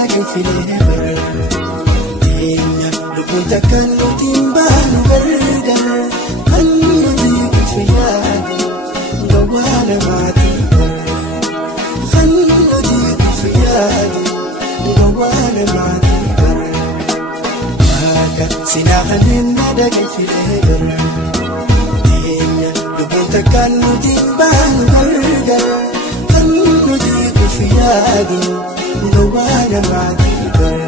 dagay filebar Tinya lubun takkan nutin banu gargar Hannu di kufiyado Gawana mati bar Hannu di kufiyado Gawana mati bar Maka sinakanin na dagay filebar Tinya lubun takkan nutin banu gargar Hannu di kufiyado Gawana mati bar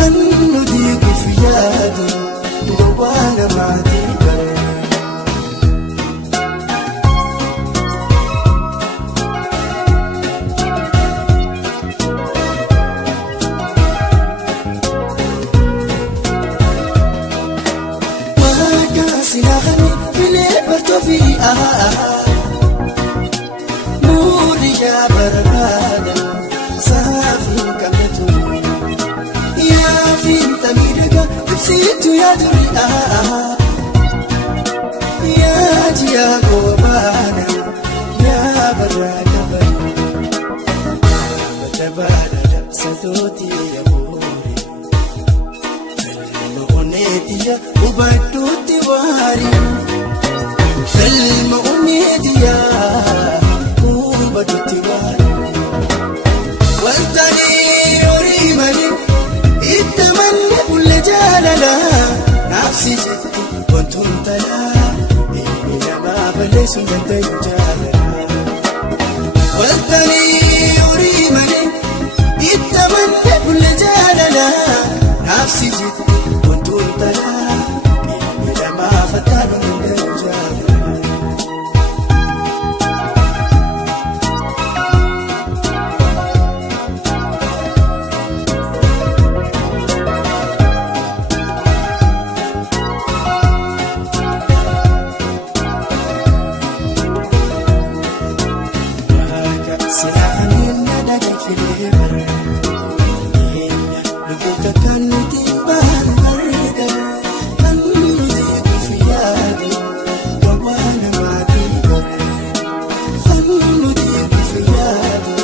Hannu di kufiyado Gawana mati bar Maka sinakani filebar tofi Muriya barabada Safin kametu Ya finta midaga Tupsitu ya duri Ya jia gobana Ya barada bari Batabada Sadoti ya buri Kalma unetiya Ubatuti wari Kalma unetiya Ubatuti wari Waltani orimani Ittamanni kulle jaalala Nafsi jetti wantun tala Ilmi namaa balleessuun dandayu jaalala Waltani orimani Ittamanni kulle jaalala Nafsi jetti wantun tala Ilmi namaa fattaanuun dandayu jaalala Sinakanin na dagay filebar Tinya lubun takkan nutin banu gargar Hannu di kufiyado Gawana mati bar Hannu di kufiyado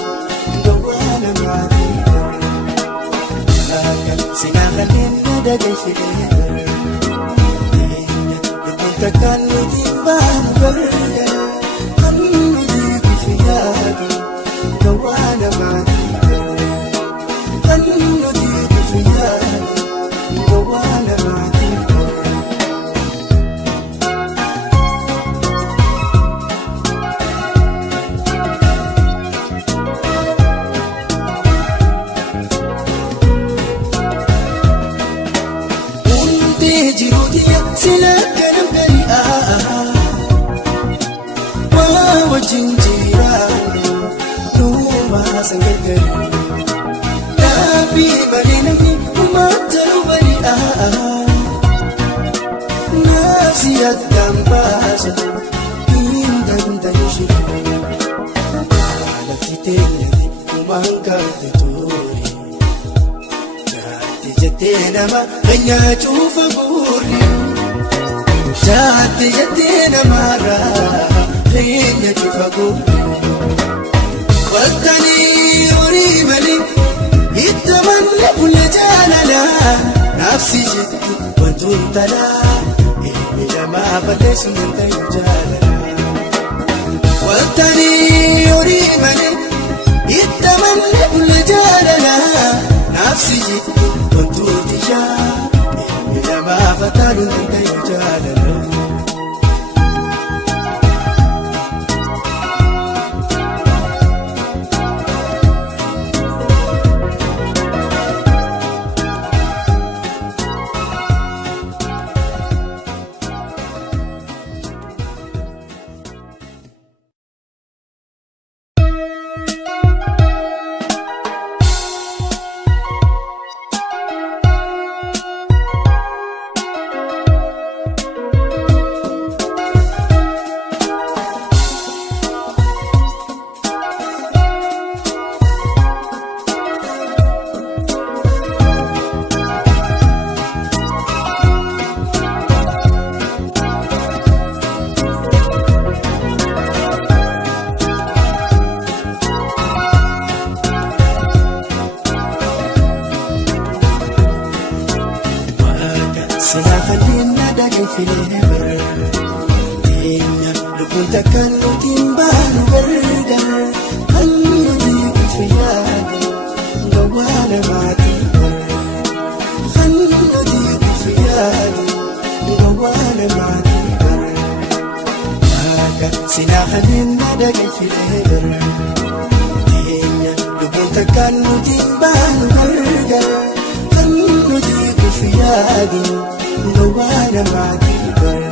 Gawana mati bar Sinakanin na dagay filebar Tinya lubun takkan nutin banu gargar Hannu di kufiyado Gawana mati bar Hannu di kufiyado Gawana mati bar Unti jirutiya silakkanam gari Wajin jirano Sangargari Tapi bali namni umatalu bali Nafsi at dambasa Hindanda yushiri Alakiten nadi umangkal tuturi Jati jate nama kanya chufa guri Jati jate nama ra kanya chufa guri Waltani orimani Ittamanni kulle jaalala Nafsi jetti wantun tala Ilmi namaa balleessuun dandayu jaalala Waltani orimani Ittamanni kulle jaalala Nafsi jetti wantun tiyya Ilmi namaa fattaanuun dandayu jaalala filee bara teenya lubbuun takkaan nutiin baanu gargar kan nuti itti yaadu gowwaa namaatii bara kan nuti itti yaadu gowwaa namaatii bara akka silaa kanneen naadaqee filee bara teenya lubbuun takkaan nutiin baanu gargar kan nuti itti yaadu gowwaa namaatii bara.